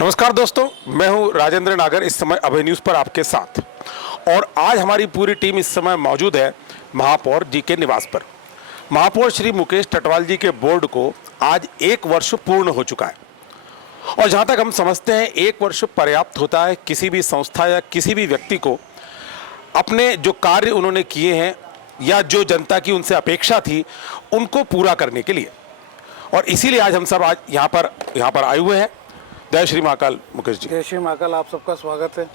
नमस्कार दोस्तों, मैं हूं राजेंद्र नागर, इस समय अभय न्यूज़ पर आपके साथ। और आज हमारी पूरी टीम इस समय मौजूद है महापौर जी के निवास पर। महापौर श्री मुकेश टटवाल जी के बोर्ड को आज 1 वर्ष पूर्ण हो चुका है और जहां तक हम समझते हैं 1 वर्ष पर्याप्त होता है किसी भी संस्था या किसी भी व्यक्ति को अपने जो कार्य उन्होंने किए हैं या जो जनता की उनसे अपेक्षा थी उनको पूरा करने के लिए। और इसीलिए आज हम सब यहाँ पर आए हुए हैं। जय श्री महाकाल मुकेश जी। जय श्री महाकाल, आप सबका स्वागत है।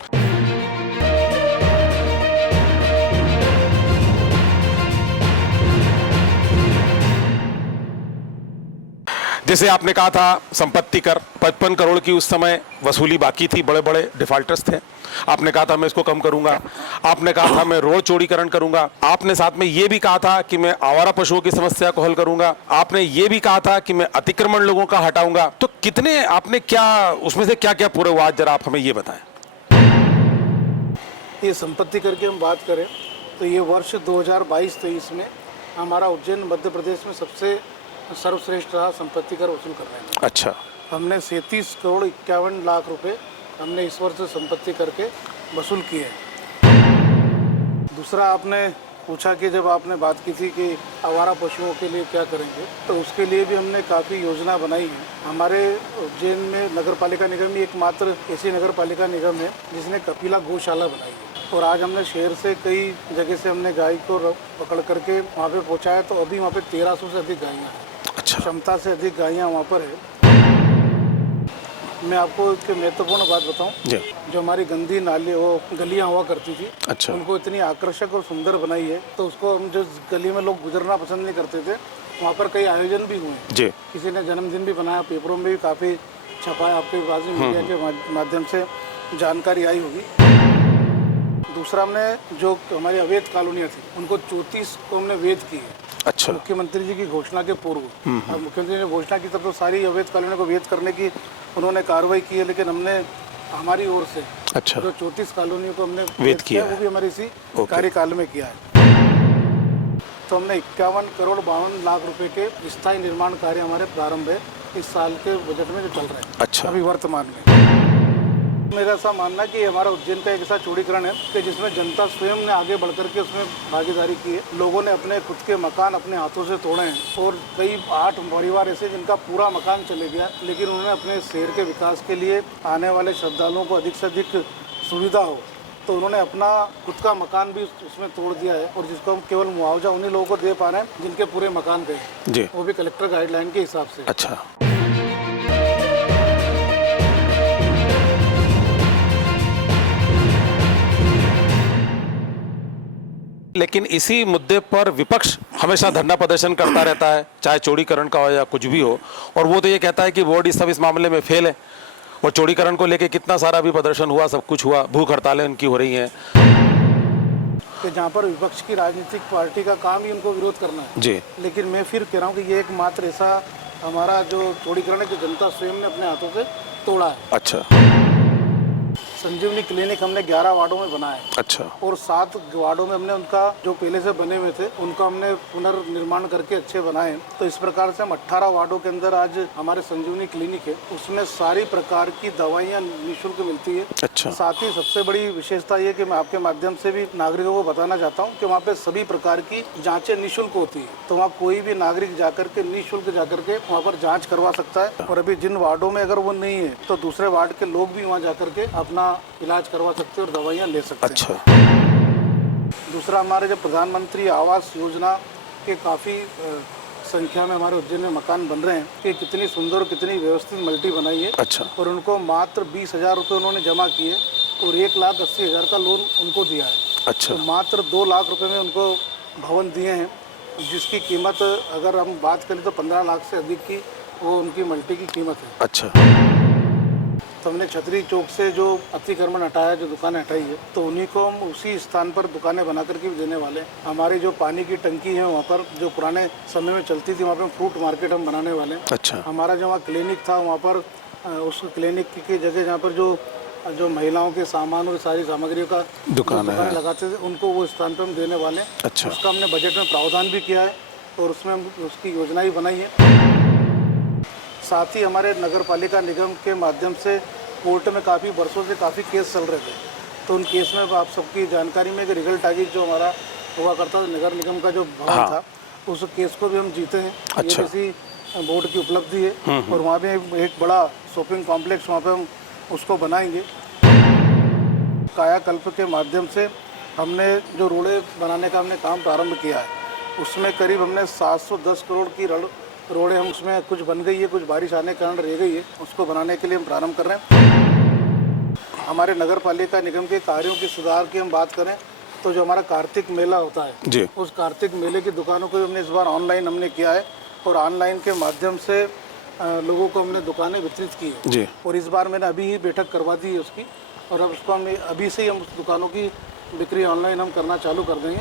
जैसे आपने कहा था संपत्ति कर 55 करोड़ की उस समय वसूली बाकी थी, बड़े बड़े डिफाल्टर्स थे। आपने कहा था मैं इसको कम करूंगा, आपने कहा था मैं रोड चौड़ीकरण करूंगा, आपने साथ में ये भी कहा था कि मैं आवारा पशुओं की समस्या को हल करूंगा, आपने ये भी कहा था कि मैं अतिक्रमण लोगों का हटाऊंगा। तो कितने आपने क्या उसमें से क्या क्या पूरे हुआ, जरा आप हमें ये बताएं। ये संपत्ति कर की हम बात करें तो ये वर्ष 2022-23 में हमारा उज्जैन मध्य प्रदेश में सबसे सर्वश्रेष्ठ रहा संपत्ति कर वसूल करने में। अच्छा। हमने 37 करोड़ 51 लाख रुपए हमने इस वर्ष संपत्ति करके वसूल किए हैं। दूसरा, आपने पूछा कि जब आपने बात की थी कि आवारा पशुओं के लिए क्या करेंगे, तो उसके लिए भी हमने काफ़ी योजना बनाई है। हमारे उज्जैन में नगर पालिका निगम ही एकमात्र ऐसी नगर पालिका निगम है जिसने कपिला गौशाला बनाई है। और आज हमने शहर से कई जगह से हमने गाय को पकड़ करके वहाँ पे पहुँचाया, तो अभी वहाँ पे 1300 से अधिक गायें हैं। अच्छा। क्षमता से अधिक गायें वहाँ पर है। मैं आपको एक महत्वपूर्ण बात बताऊं, जो हमारी गंदी नाली वो गलियां हुआ करती थी, अच्छा, उनको इतनी आकर्षक और सुंदर बनाई है। तो उसको हम जो गली में लोग गुजरना पसंद नहीं करते थे, वहाँ पर कई आयोजन भी हुए जी। किसी ने जन्मदिन भी बनाया, पेपरों में भी काफ़ी छपाया, आपके पास मीडिया के माध्यम से जानकारी आई होगी। दूसरा, हमने जो हमारी अवैध कॉलोनियाँ थी उनको 34 को हमने वैध की है। अच्छा। मुख्यमंत्री जी की घोषणा के पूर्व मुख्यमंत्री ने घोषणा की तब तो सारी अवैध कॉलोनियों को वैध करने की उन्होंने कार्रवाई की है, लेकिन हमने हमारी ओर से अच्छा जो 34 कॉलोनियों को हमने वैध किया, वो भी हमारे इसी कार्यकाल में किया है। तो हमने 51 करोड़ 52 लाख रुपए के स्थायी निर्माण कार्य हमारे प्रारंभ है इस साल के बजट में जो चल रहे हैं। अच्छा। अभी वर्तमान में मेरा ऐसा मानना है कि हमारा उज्जैन का एक ऐसा चौड़ीकरण है कि जिसमें जनता स्वयं ने आगे बढ़ करके उसमें भागीदारी की है। लोगों ने अपने खुद के मकान अपने हाथों से तोड़े हैं और कई 8 परिवार ऐसे जिनका पूरा मकान चले गया, लेकिन उन्होंने अपने शहर के विकास के लिए आने वाले श्रद्धालुओं को अधिक से अधिक सुविधा हो, तो उन्होंने अपना खुद का मकान भी उसमें तोड़ दिया है। और जिसको हम केवल मुआवजा उन्हीं लोगों को दे पा रहे हैं जिनके पूरे मकान गए, वो भी कलेक्टर गाइडलाइन के हिसाब से। अच्छा। लेकिन इसी मुद्दे पर विपक्ष हमेशा धरना प्रदर्शन करता रहता है, चाहे चौड़ीकरण का हो या कुछ भी हो, और वो तो ये कहता है कि बोर्ड इस मामले में फेल है। और चौड़ीकरण को लेके कितना सारा भी प्रदर्शन हुआ, सब कुछ हुआ, भूख हड़तालें उनकी हो रही हैं। कि जहाँ पर विपक्ष की राजनीतिक पार्टी का काम ही उनको विरोध करना है जी। लेकिन मैं फिर कह रहा हूँ कि ये एकमात्र ऐसा हमारा जो चौड़ीकरण है जो जनता स्वयं ने अपने हाथों से तोड़ा है। अच्छा। संजीवनी क्लिनिक हमने 11 वार्डों में बनाया है। अच्छा। और 7 वार्डों में हमने उनका जो पहले से बने हुए थे उनका हमने पुनर्निर्माण करके अच्छे बनाए। तो इस प्रकार से हम 18 वार्डों के अंदर आज हमारे संजीवनी क्लिनिक है, उसमें सारी प्रकार की दवाइयाँ निःशुल्क मिलती है। अच्छा। साथ ही सबसे बड़ी विशेषता ये कि मैं आपके माध्यम से भी नागरिकों को बताना चाहता हूँ कि वहाँ पे सभी प्रकार की जाँचें निःशुल्क होती है। तो वहाँ कोई भी नागरिक जाकर के निःशुल्क जाकर के वहाँ पर जाँच करवा सकता है। और अभी जिन वार्डों में अगर वो नहीं है तो दूसरे वार्ड के लोग भी वहाँ जाकर के अपना इलाज करवा सकते हैं और दवाइयाँ ले सकते हैं। अच्छा। दूसरा, हमारे जो प्रधानमंत्री आवास योजना के काफ़ी संख्या में हमारे उज्जैन में मकान बन रहे हैं कि कितनी सुंदर और कितनी व्यवस्थित मल्टी बनाई है। अच्छा। और उनको मात्र 20,000 रुपये उन्होंने जमा किए और 1,80,000 का लोन उनको दिया है। अच्छा। तो मात्र 2 लाख रुपये में उनको भवन दिए हैं, जिसकी कीमत अगर हम बात करें तो 15 लाख से अधिक की वो उनकी मल्टी की कीमत है। अच्छा। तो हमने छतरी चौक से जो अतिक्रमण हटाया, जो दुकानें हटाई है, तो उन्हीं को हम उसी स्थान पर दुकानें बना करके भी देने वाले हैं। हमारी जो पानी की टंकी है वहाँ पर जो पुराने समय में चलती थी, वहाँ पर फ्रूट मार्केट हम बनाने वाले हैं। अच्छा। हमारा जो वहाँ क्लिनिक था वहाँ पर उस क्लिनिक की जगह जहाँ पर जो महिलाओं के सामान और सारी सामग्रियों का दुकानें लगाते थे उनको वो स्थान पर हम देने वाले हैं। अच्छा। उसका हमने बजट में प्रावधान भी किया है और उसमें हम उसकी योजना भी बनाई है। साथ ही हमारे नगर पालिका निगम के माध्यम से कोर्ट में काफ़ी वर्षों से काफ़ी केस चल रहे थे। तो उन केस में आप सबकी जानकारी में कि रिगल टागी जो हमारा हुआ करता था नगर निगम का जो भवन हाँ। था, उस केस को भी हम जीते हैं। अच्छा। ये किसी बोर्ड की उपलब्धि है। और वहाँ पे एक बड़ा शॉपिंग कॉम्प्लेक्स वहाँ पे हम उसको बनाएंगे। कायाकल्प के माध्यम से हमने जो रोडें बनाने का हमने काम प्रारंभ किया है, उसमें करीब हमने 710 करोड़ की रोडें हम उसमें कुछ बन गई है, कुछ बारिश आने के कारण रह गई है, उसको बनाने के लिए हम प्रारंभ कर रहे हैं। हमारे नगर पालिका निगम के कार्यों की सुधार की हम बात करें तो जो हमारा कार्तिक मेला होता है जी। उस कार्तिक मेले की दुकानों को हमने इस बार ऑनलाइन हमने किया है और ऑनलाइन के माध्यम से लोगों को हमने दुकानें वितरित की है जी। और इस बार मैंने अभी ही बैठक करवा दी है उसकी और अब उसको हम अभी से ही हम उस दुकानों की बिक्री ऑनलाइन हम करना चालू कर देंगे।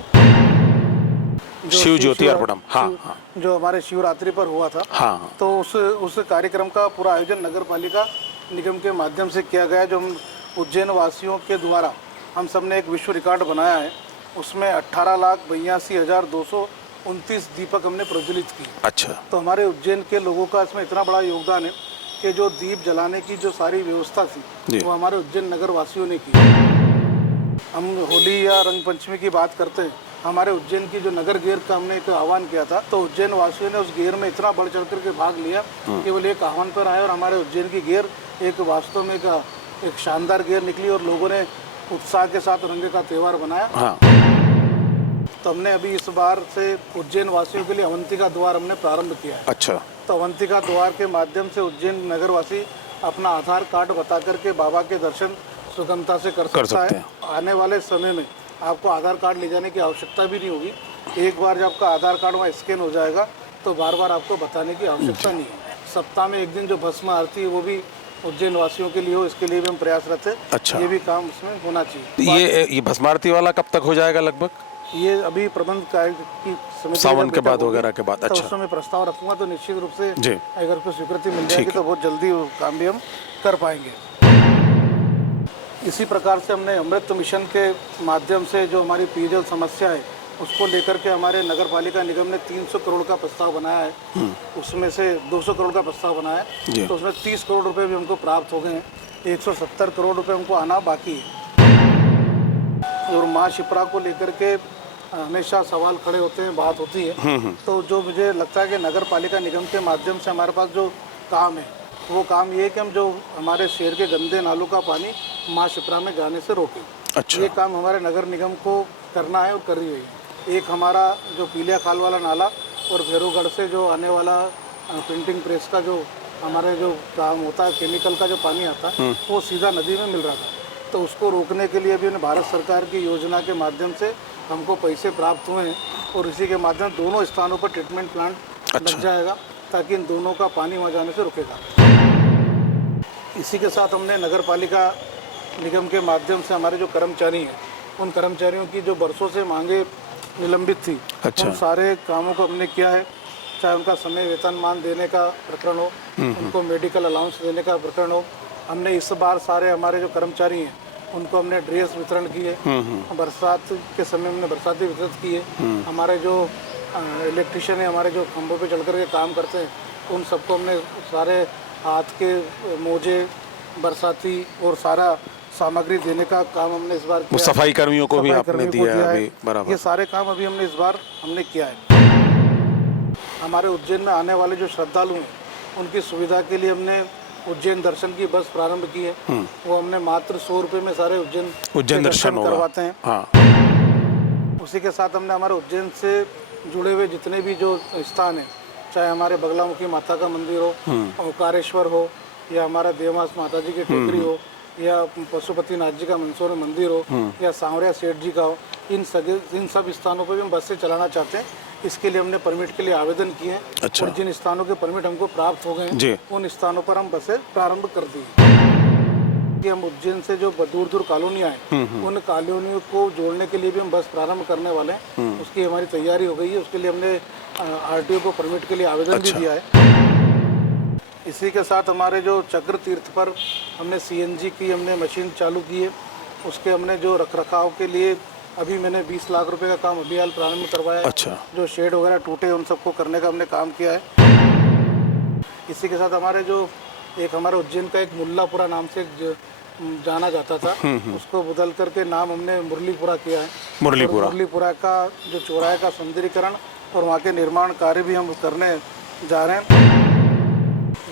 शिव ज्योति अर्पणम, हाँ, जो हमारे शिवरात्रि पर हुआ था, हाँ, तो उस कार्यक्रम का पूरा आयोजन नगर पालिका निगम के माध्यम से किया गया। जो हम उज्जैन वासियों के द्वारा हम सब ने एक विश्व रिकॉर्ड बनाया है, उसमें 18,82,229 दीपक हमने प्रज्वलित किए। अच्छा। तो हमारे उज्जैन के लोगों का इसमें इतना बड़ा योगदान है कि जो दीप जलाने की जो सारी व्यवस्था थी वो हमारे उज्जैन नगर वासियों ने की। हम होली या रंग पंचमी की बात करते हैं, हमारे उज्जैन की जो नगर गेर का हमने एक आह्वान किया था, तो उज्जैन वासियों ने उस गेर में इतना बढ़ चढ़ करके भाग लिया केवल एक आह्वान पर आए और हमारे उज्जैन की गेर एक वास्तव में एक शानदार गेर निकली और लोगों ने उत्साह के साथ रंग का त्यौहार बनाया। हाँ। तो हमने अभी इस बार से उज्जैन वासियों के लिए अवंतिका द्वार हमने प्रारंभ किया है। अच्छा। तो अवंतिका द्वार के माध्यम से उज्जैन नगरवासी अपना आधार कार्ड बता करके बाबा के दर्शन सुगमता से कर सकता है। आने वाले समय में आपको आधार कार्ड ले जाने की आवश्यकता भी नहीं होगी। एक बार जब आपका आधार कार्ड वहाँ स्कैन हो जाएगा तो बार बार आपको बताने की आवश्यकता नहीं है। सप्ताह में एक दिन जो भस्म आरती है वो भी उज्जैन वासियों के लिए हो, इसके लिए भी हम प्रयासरत हैं। अच्छा। ये भी काम उसमें होना चाहिए। ये भस्म आरती वाला कब तक हो जाएगा लगभग? ये अभी प्रबंध कार्य की समिति सावन के बाद वगैरह के बाद। तो अच्छा। उसमें प्रस्ताव रखूंगा तो निश्चित रूप से जी। अगर कोई स्वीकृति मिल जाएगी तो बहुत जल्दी वो काम भी हम कर पाएंगे। इसी प्रकार से हमने अमृत मिशन के माध्यम से जो हमारी पेयजल समस्या है उसको लेकर के हमारे नगर पालिका निगम ने 300 करोड़ का प्रस्ताव बनाया है। उसमें से 200 करोड़ का प्रस्ताव बनाया है, तो उसमें 30 करोड़ रुपए भी हमको प्राप्त हो गए हैं। 170 करोड़ रुपए हमको आना बाकी है। और माँ शिप्रा को लेकर के हमेशा सवाल खड़े होते हैं, बात होती है। तो जो मुझे लगता है कि नगर पालिका निगम के माध्यम से हमारे पास जो काम है वो काम ये है कि हम जो हमारे शहर के गंदे नालों का पानी माँ शिप्रा में जाने से रोकें। अच्छा। ये काम हमारे नगर निगम को करना है और कर रही है। एक हमारा जो पीलिया खाल वाला नाला और भैरवगढ़ से जो आने वाला प्रिंटिंग प्रेस का जो हमारे जो काम होता है, केमिकल का जो पानी आता है वो सीधा नदी में मिल रहा था। तो उसको रोकने के लिए भी भारत सरकार की योजना के माध्यम से हमको पैसे प्राप्त हुए हैं और इसी के माध्यम दोनों स्थानों पर ट्रीटमेंट प्लांट लग जाएगा ताकि इन दोनों का पानी वहाँ जाने से रुकेगा। इसी के साथ हमने नगर पालिका निगम के माध्यम से हमारे जो कर्मचारी हैं उन कर्मचारियों की जो बरसों से मांगे निलंबित थी, अच्छा। उन सारे कामों को हमने किया है। चाहे उनका समय वेतनमान देने का प्रकरण हो, उनको मेडिकल अलाउंस देने का प्रकरण हो। हमने इस बार सारे हमारे जो कर्मचारी हैं उनको हमने ड्रेस वितरण किए। बरसात के समय हमने बरसाती वितरित किए। हमारे जो इलेक्ट्रिशियन है, हमारे जो खंभों पे चढ़ कर के काम करते हैं, उन सबको हमने सारे हाथ के मोजे बरसाती और सारा सामग्री देने का काम हमने इस बार किया। सफाई कर्मियों को भी आपने दिया है अभी बराबर। ये सारे काम अभी हमने इस बार हमने किया है। हमारे उज्जैन में आने वाले जो श्रद्धालु हैं उनकी सुविधा के लिए हमने उज्जैन दर्शन की बस प्रारंभ की है। वो हमने मात्र 100 रुपये में सारे उज्जैन दर्शन करवाते हैं। हाँ। उसी के साथ हमने हमारे उज्जैन से जुड़े हुए जितने भी जो स्थान हैं, चाहे हमारे बगलामुखी माता का मंदिर हो, ओंकारेश्वर हो, या हमारा देवास माता जी की टेकरी हो, या पशुपतिनाथ जी का मंदसौर मंदिर हो, या सांवरिया सेठ जी का हो, इन सब स्थानों पर भी हम बस से चलाना चाहते हैं। इसके लिए हमने परमिट के लिए आवेदन किए हैं। अच्छा। और जिन स्थानों के परमिट हमको प्राप्त हो गए हैं उन स्थानों पर हम बसें प्रारंभ कर दी कि हम उज्जैन से जो दूर दूर कॉलोनियाँ हैं उन कॉलोनियों को जोड़ने के लिए भी हम बस प्रारंभ करने वाले हैं। उसकी हमारी तैयारी हो गई है। उसके लिए हमने आरटीओ को परमिट के लिए आवेदन भी दिया है। इसी के साथ हमारे जो चक्र तीर्थ पर हमने सीएनजी की हमने मशीन चालू की है। उसके हमने जो रखरखाव के लिए अभी मैंने 20 लाख रुपए का काम अभी हाल प्रारंभ करवाया है। अच्छा। जो शेड वगैरह टूटे उन सबको करने का हमने काम किया है। इसी के साथ हमारे जो एक हमारा उज्जैन का एक मुल्लापुरा नाम से जाना जाता था, उसको बदल करके नाम हमने मुरलीपुरा किया है। मुरलीपुरा। और मुरलीपुरा का जो चौराहे का सुंदरीकरण और वहाँ के निर्माण कार्य भी हम करने जा रहे हैं।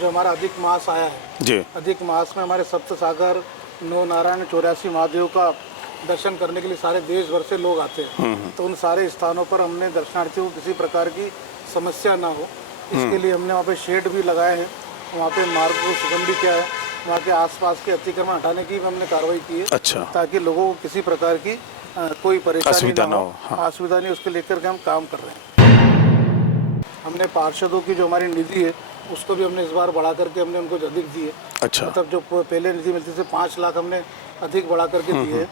जो हमारा अधिक मास आया है जी, अधिक मास में हमारे सप्त सागर, नौ नारायण, 84 महादेव का दर्शन करने के लिए सारे देश भर से लोग आते हैं। तो उन सारे स्थानों पर हमने दर्शनार्थियों को किसी प्रकार की समस्या ना हो, इसके लिए हमने वहाँ पे शेड भी लगाए हैं। वहाँ पे मार्ग को सुगंधित किया है, वहाँ के आसपास के अतिक्रमण हटाने की भी हमने कार्रवाई की है। अच्छा। ताकि लोगों को किसी प्रकार की कोई परेशानी असुविधा ना हो। हाँ। असुविधा नहीं, उसको लेकर के हम काम कर रहे हैं। हमने पार्षदों की जो हमारी निधि है उसको भी हमने इस बार बढ़ा करके हमने उनको अधिक दी है। अच्छा। मतलब जो पहले निधि मिलती थी 5 लाख हमने अधिक बढ़ा करके दिए है।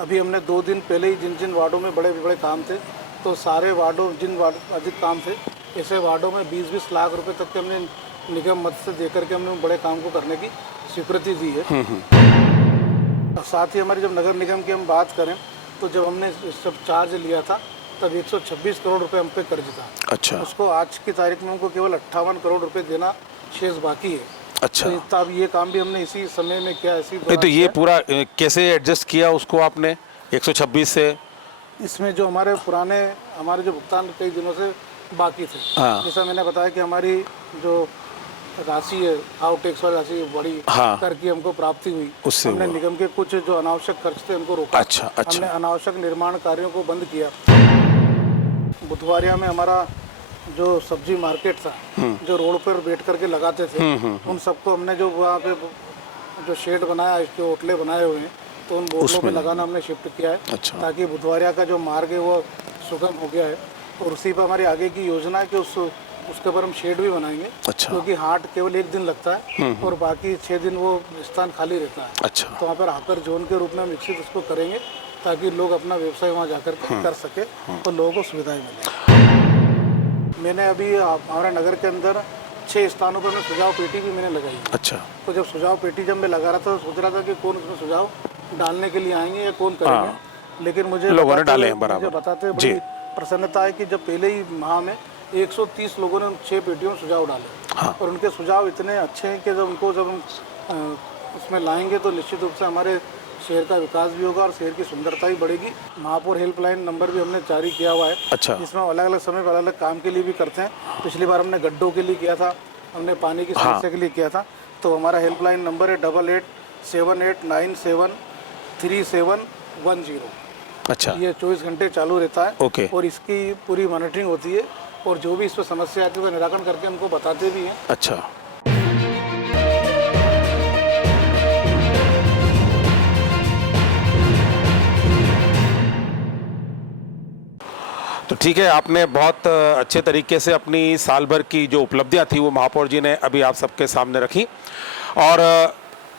अभी हमने 2 दिन पहले ही जिन जिन वार्डों में बड़े बड़े काम थे, तो सारे वार्डों जिन वार्ड अधिक काम थे, ऐसे वार्डों में 20-20 लाख रुपए तक के हमने निगम मद से देकर के हमने बड़े काम को करने की स्वीकृति दी है। और साथ ही हमारी जब नगर निगम की हम बात करें तो जब हमने सब चार्ज लिया था तब 126 करोड़ रुपए हम पे कर्ज था। अच्छा। उसको आज की तारीख में हमको केवल 58 करोड़ रुपए देना शेष बाकी है। अच्छा। तो अब ये काम भी हमने इसी समय में किया, इसी नहीं तो ये पूरा कैसे एडजस्ट किया उसको आपने 126 से? इसमें जो हमारे जो भुगतान कई दिनों से बाकी थे, हाँ। जैसा मैंने बताया कि हमारी जो राशि है आउट टैक्स वाली राशि बड़ी हाँ। कर की हमको प्राप्ति हुई, उससे हमने हुआ। निगम के कुछ जो अनावश्यक खर्च थे उनको रोका। अच्छा, अच्छा। हमने अनावश्यक निर्माण कार्यों को बंद किया। बुधवारिया में हमारा जो सब्जी मार्केट था, जो रोड पर बैठ करके लगाते थे, उन सबको हमने जो वहाँ पे जो शेड बनाया, इसके होटले बनाए हुए हैं, तो उन बोर्डों पे लगाना हमने शिफ्ट किया है। अच्छा। ताकि बुधवारिया का जो मार्ग है वो सुगम हो गया है। और उसी पर हमारी आगे की योजना है कि उसके ऊपर हम शेड भी बनाएंगे। अच्छा। क्योंकि हाट केवल 1 दिन लगता है और बाकी 6 दिन वो स्थान खाली रहता है। अच्छा। तो वहाँ पर हाकर जोन के रूप में हम विकसित उसको करेंगे ताकि लोग अपना व्यवसाय वहाँ जाकर के कर सके और लोगों को सुविधाएं मिले। मैंने अभी हमारे नगर के अंदर 6 स्थानों पर मैं सुझाव पेटी भी मैंने लगाई है। अच्छा। तो जब सुझाव पेटी जब मैं लगा रहा था तो सोच रहा था कि कौन उसमें सुझाव डालने के लिए आएंगे या कौन करेंगे, लेकिन मुझे लोगों ने डाले हैं बराबर। मुझे बताते बड़ी प्रसन्नता है कि जब पहले ही माह में 130 लोगों ने उन 6 पेटियों में सुझाव डाले। हाँ। और उनके सुझाव इतने अच्छे हैं कि जब हम उसमें लाएंगे तो निश्चित रूप से हमारे शहर का विकास भी होगा और शहर की सुंदरता भी बढ़ेगी। महापौर हेल्पलाइन नंबर भी हमने जारी किया हुआ है। अच्छा। जिसमें अलग अलग समय पर अलग अलग काम के लिए भी करते हैं। पिछली बार हमने गड्ढों के लिए किया था, हमने पानी की समस्या के लिए किया था। तो हमारा हेल्पलाइन नंबर है 8878973710। अच्छा। ये 24 घंटे चालू रहता है। ओके। और इसकी पूरी मॉनिटरिंग होती है और जो भी इस पर समस्या आती है उसका निराकरण करके उनको बताते भी हैं। अच्छा। तो ठीक है, आपने बहुत अच्छे तरीके से अपनी साल भर की जो उपलब्धियां थी वो महापौर जी ने अभी आप सबके सामने रखी। और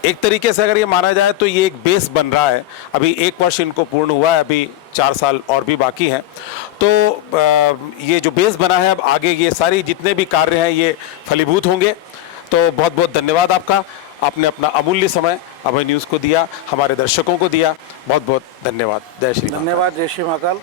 एक तरीके से अगर ये माना जाए तो ये एक बेस बन रहा है। अभी 1 वर्ष इनको पूर्ण हुआ है, अभी 4 साल और भी बाकी हैं। तो ये जो बेस बना है, अब आगे ये सारी जितने भी कार्य हैं ये फलीभूत होंगे। तो बहुत बहुत धन्यवाद आपका, आपने अपना अमूल्य समय अभय न्यूज़ को दिया, हमारे दर्शकों को दिया। बहुत बहुत धन्यवाद। जय श्री महाकाल। धन्यवाद। जय श्री महाकाल।